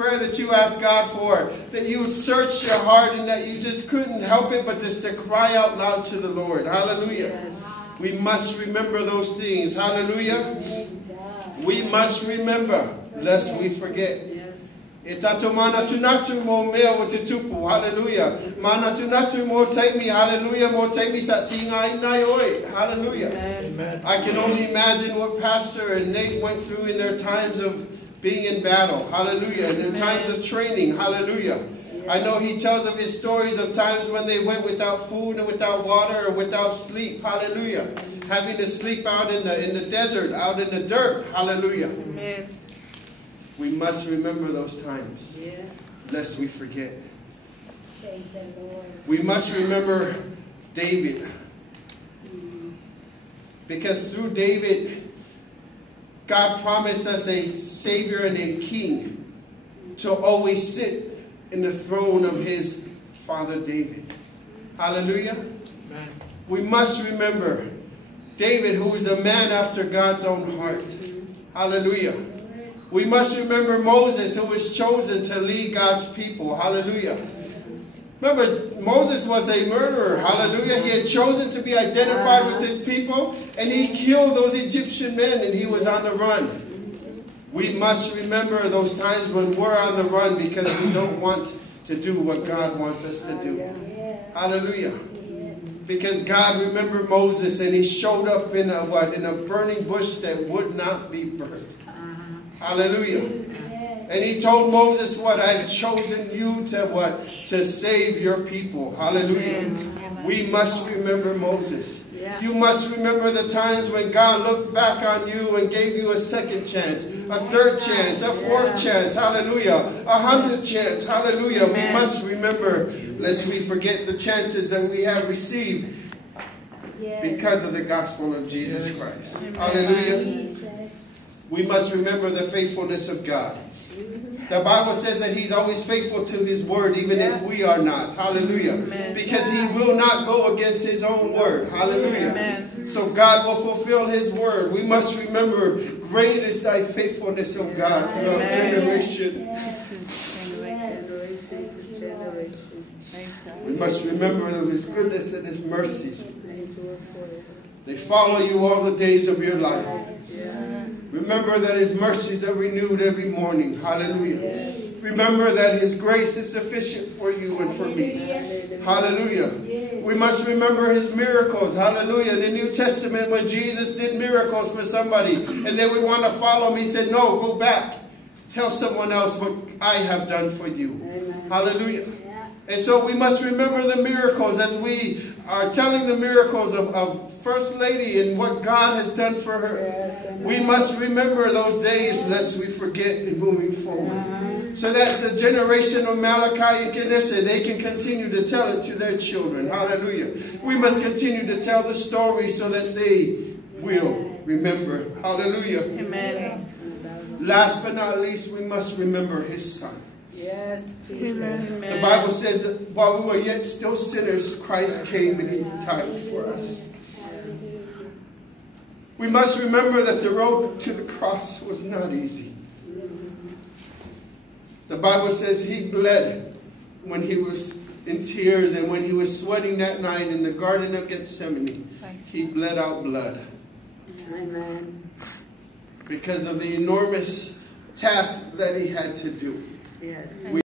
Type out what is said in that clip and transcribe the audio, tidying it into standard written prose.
prayer that you asked God for, that you searched your heart and that you just couldn't help it but just to cry out loud to the Lord. Hallelujah. Yes. We must remember those things. Hallelujah. We must remember, lest we forget. Hallelujah. Mana tunatu mo take me. Hallelujah. Mo take me sa tingay na oi. Hallelujah. Amen. I can only imagine what Pastor and Nate went through in their times of being in battle. Hallelujah. In their times of training. Hallelujah. I know he tells of his stories of times when they went without food and without water or without sleep. Hallelujah. Having to sleep out in the desert, out in the dirt. Hallelujah. Amen. We must remember those times, lest we forget. We must remember David. Because through David, God promised us a Savior and a King to always sit in the throne of his father David. Hallelujah. Amen. We must remember David, who is a man after God's own heart. Hallelujah. We must remember Moses, who was chosen to lead God's people. Hallelujah. Remember, Moses was a murderer. Hallelujah. He had chosen to be identified with his people, and he killed those Egyptian men, and he was on the run. We must remember those times when we're on the run because we don't want to do what God wants us to do. Hallelujah. Because God remembered Moses, and he showed up in a burning bush that would not be burnt. Hallelujah. And he told Moses, what? I've chosen you to what? To save your people. Hallelujah. We must remember Moses. You must remember the times when God looked back on you and gave you a second chance, a third chance, a fourth chance. Hallelujah. 100th chance. Hallelujah. We must remember, lest we forget the chances that we have received because of the gospel of Jesus Christ. Hallelujah. We must remember the faithfulness of God. The Bible says that he's always faithful to his word, even if we are not. Hallelujah. Because he will not go against his own word. Hallelujah. So God will fulfill his word. We must remember, great is thy faithfulness, O God, throughout generation. We must remember his goodness and his mercy. They follow you all the days of your life. Remember that his mercies are renewed every morning. Hallelujah. Remember that his grace is sufficient for you and for me. Hallelujah. We must remember his miracles. Hallelujah. In the New Testament, when Jesus did miracles for somebody and they would want to follow him, he said, no, go back. Tell someone else what I have done for you. Hallelujah. And so we must remember the miracles as we are telling the miracles of First Lady and what God has done for her. We must remember those days lest we forget in moving forward. So that the generation of Malachi and Knesset, they can continue to tell it to their children. Hallelujah. We must continue to tell the story so that they will remember. Hallelujah. Amen. Last but not least, we must remember his son. Yes, Amen. The Bible says that while we were yet still sinners, Christ came and he died for us. We must remember that the road to the cross was not easy. The Bible says he bled when he was in tears and when he was sweating that night in the Garden of Gethsemane. He bled out blood. Amen. Because of the enormous task that he had to do. Yes.